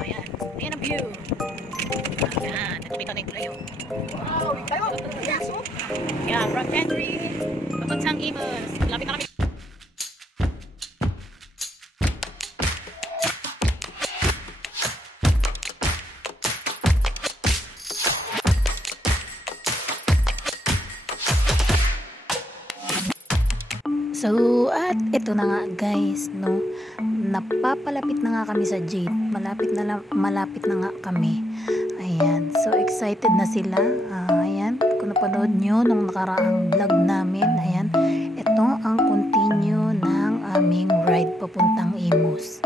Ayan. Ayan ang view. Ayan. Nakikita na yung playo. Wow. Tayo. Ayan. From Henry. Papuntang Imus. Lapit na kami. So, at ito na nga guys, no. Napapalapit na nga kami sa Jade. Malapit na nga kami. Ayan. So, excited na sila. Ayan. Kung napanood nyo nung nakaraang vlog namin, ayan. Ito ang continue ng aming ride papuntang Imus.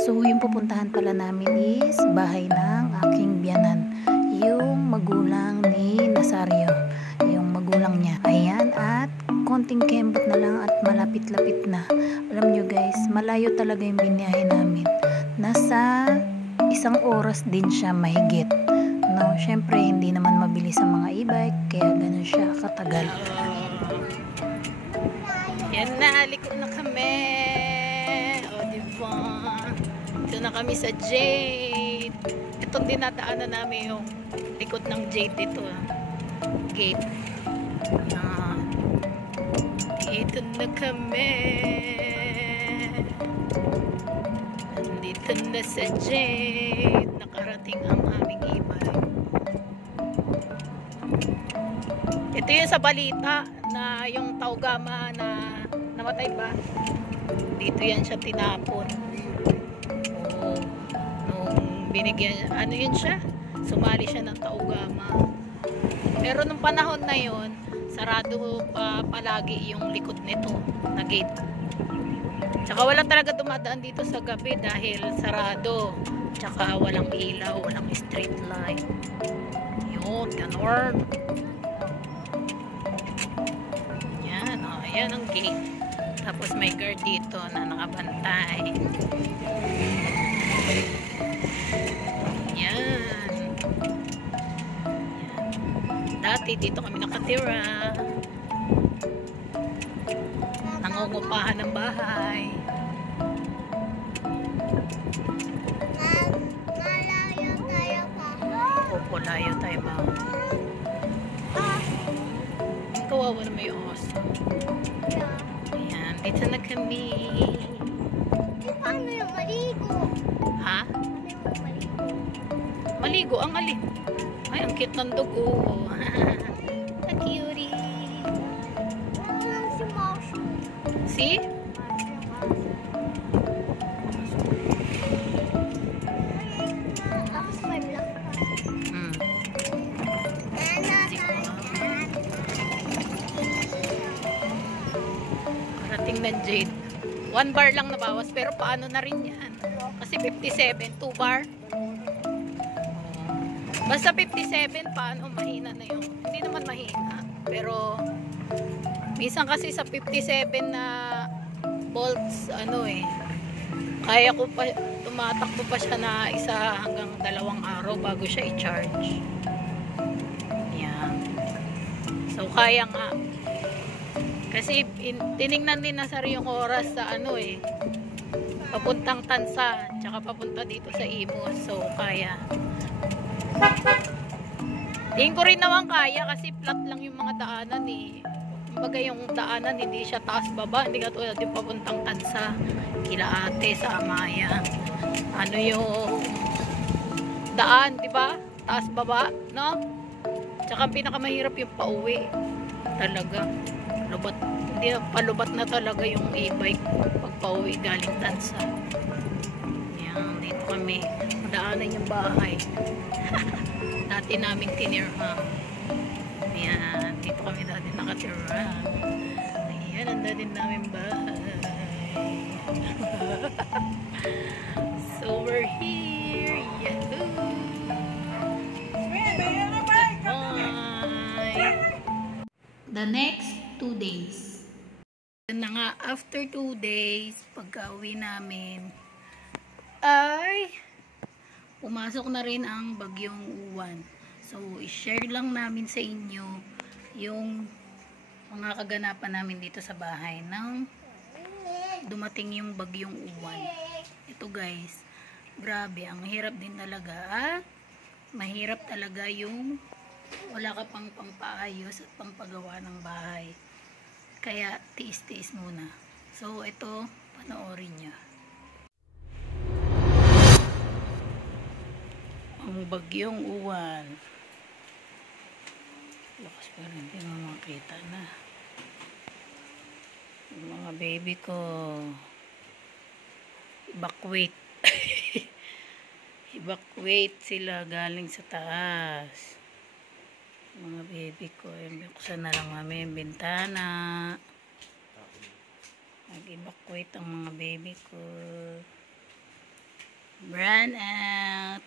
So, yung pupuntahan pala namin is bahay ng aking biyanan. Yung magulang ni Nazario. Yung magulang niya. Ayan. At konting kembot na lang at malapit-lapit na. Alam nyo guys, malayo talaga yung biniyahe namin. Nasa 1 oras din siya mahigit. No, syempre hindi naman mabilis ang mga e-bike, kaya ganun siya katagal. Yan na, liko na kami. O, diba? Ito na kami sa Jade. Itong dinadaanan namin yung likod ng Jade dito. Gate. Dito na kami. Nandito na sa Jade. Nakarating ang aming e-bike. Ito yung sa balita na yung Taugama na namatay ba? Dito yan siya tinapon. Oo. Nung binigyan, ano yun siya? Sumali siya ng Taugama. Pero nung panahon na yun, sarado pa palagi yung likod nito na gate. Tsaka walang talaga dumadaan dito sa gabi dahil sarado. Tsaka walang ilaw, walang street light. Yun, ganun. Yan, o. Yan ang gate. Tapos may guard dito na nakabantay. Yan. Dati dito kami nakatira. Nangungupahan ng bahay. Malayo tayo pa. Opo, layo tayo ba? Ang kawawa na may oso. Ayan, dito na kami. Paano yung maligo? Ha? Paano yung maligo? Maligo ang alin. Ay, ang cute ng dugo. Ang cutie. Walang si Marshall. See? Tapos may black pa. Hmm. Karating ng Jade. 1 bar lang nabawas, pero paano na rin yan? Kasi 57, 2 bar. Basta 57, paano mahina na yun? Hindi naman mahina. Pero, minsan kasi sa 57 na volts, ano eh, kaya ko pa, tumatakbo pa siya na 1 hanggang 2 araw bago siya i-charge. Yan. So, kaya nga. Kasi, tinignan din na sari yung oras sa ano eh, papuntang Tansa, tsaka papunta dito sa Imus. So, kaya. Tingin ko rin naman kaya kasi flat lang yung mga daanan eh. Kumbaga yung daanan hindi siya taas baba, hindi katulad yung papuntang Tansa, kila ate sa Amaya. Ano yung daan, di ba? Taas baba, no? Tsaka pinakamahirap yung pauwi. Talaga. Lubat, hindi palubat na talaga yung e-bike pag pauwi galing Tansa. Yan, dito kami. Daanan yung bahay. Dati naming tinirhan. Ayan, dito kami dati nakatira. Ayan, ang dati namin bahay. So, we're here. Yahoo! Bye! The next 2 days. Na nga, after 2 days, pagka-uwi namin, ay pumasok na rin ang bagyong Uwan. So, i-share lang namin sa inyo yung mga kaganapan namin dito sa bahay nang dumating yung bagyong Uwan. Ito guys, Grabe, ang hirap din talaga. Ah? Mahirap talaga yung wala ka pang pampaayos at pampagawa ng bahay. Kaya tiis-tiis muna. So ito, panoorin nyo. Ang bagyong uwan. Lakas pa rin, hindi mo makita na. Yung mga baby ko, evacuate. Evacuate sila galing sa taas. Mga baby ko, buksan na lang namin yung bintana. Nag-evacuate ang mga baby ko. Run out.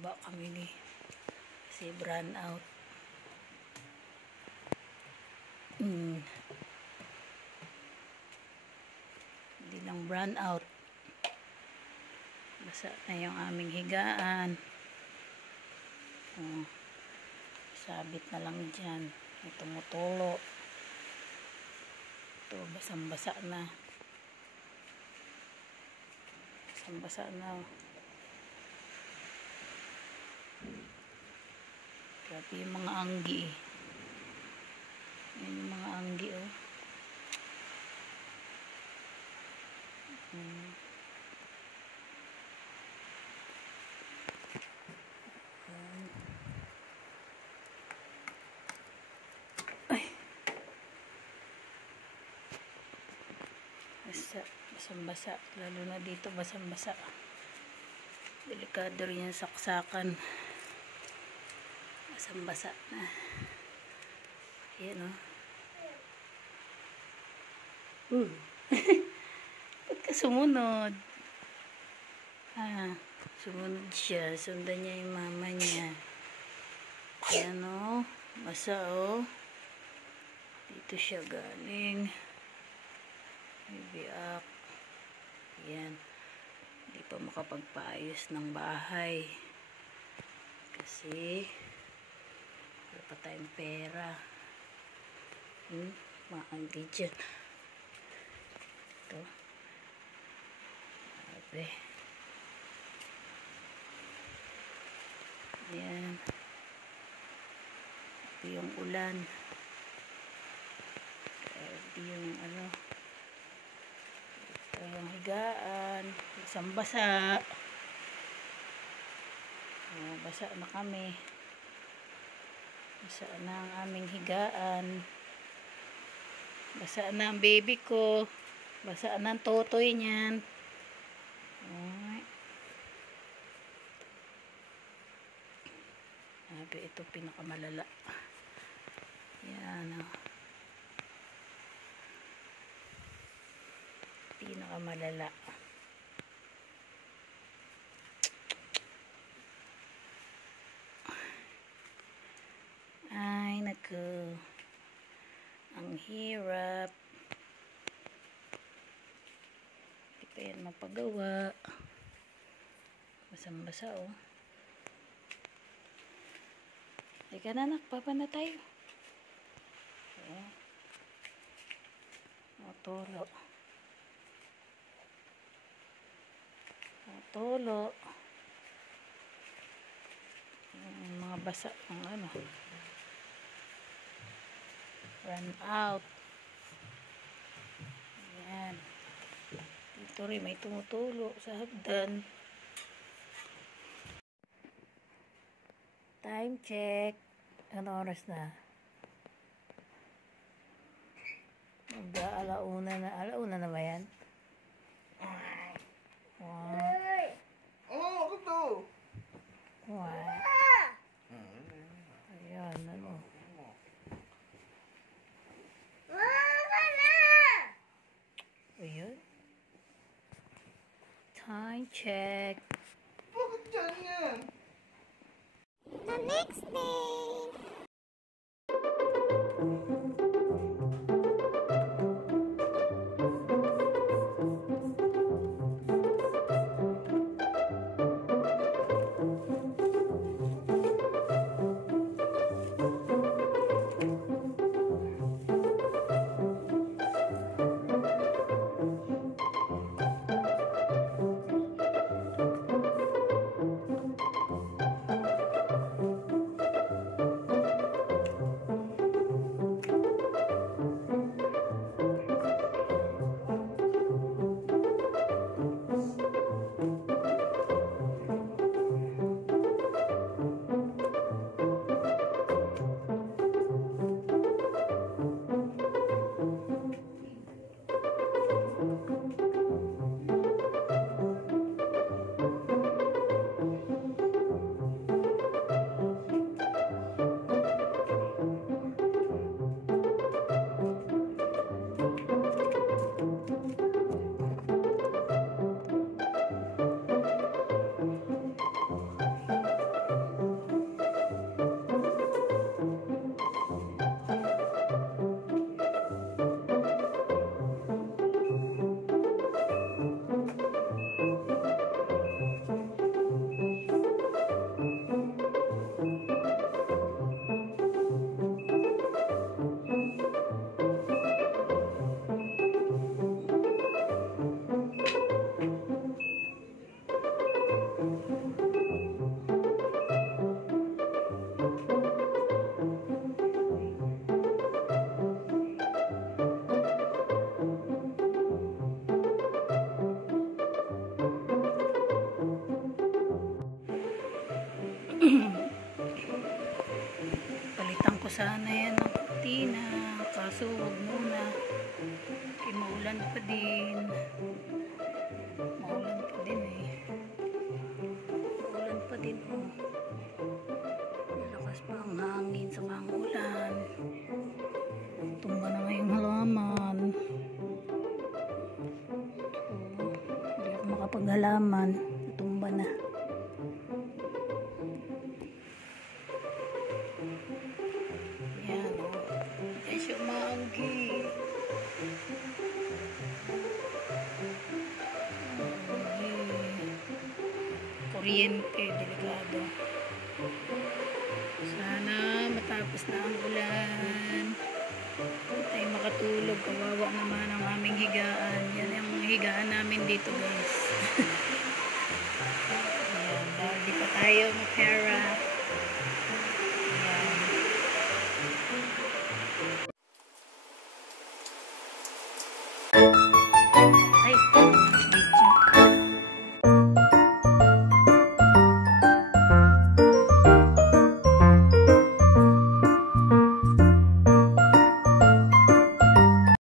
Ba kami ni kasi run out. Hindi lang run out. Basa na yung aming higaan. Sabit na lang dyan. May tumutulo. Ito, basang-basa na. Basang-basa na. Grabe yung mga anggi eh. Yan yung mga anggi oh. Ay. Basang-basa. Lalo na dito basang-basa. Delikado rin yung saksakan. Basang-basa na. Ayan o. Ba't ka sumunod? Sumunod siya. Sundan niya yung mama niya. Ayan o. Basa o. Dito siya galing. Bibiak. Ayan. Hindi pa makapagpaayos ng bahay. Kasi wala pa tayong pera. Maanggi dyan. Ito. Grabe. Ayan. Ito yung ulan. Ito yung ano. Ito yung higaan. Isang basa. Basa na kami. Basa na ang aming higaan. Basa na ang baby ko. Basa na ang totoy niyan. Sabi, ito pinakamalala. Yan o. Pinakamalala. Ay, naku. Ang hirap. Hindi pa yan mapagawa. Basang-basa oh. Halika na anak, papa na tayo. Tulo. Tulo. Mga basa ng ano. Run out. Ayan. Dito rin may tumutulo sa hagdan. Time check. Ano oras na? Alauna na. Alauna na ba yan? Wow. Ako to. Wow. Ayan, ano. Ayan. Time check. Bakit dyan yan? The next day. Palitan ko sana yan ng kurtina, kaso wag muna. Kaya maulan pa din. Maulan pa din eh. Maulan pa din oh. Malakas pa ang hangin sa ulan. Tumba na nga yung halaman. Hindi ako makapaghalaman. Tumba na. Yan o. Yan siya umaanggi. Kuryente, delikado. Sana matapos na ang ulan. Tayo makatulog. Kawawa naman ang aming higaan. Yan ang higaan namin dito guys. Ayan, dahil di pa tayo mapera.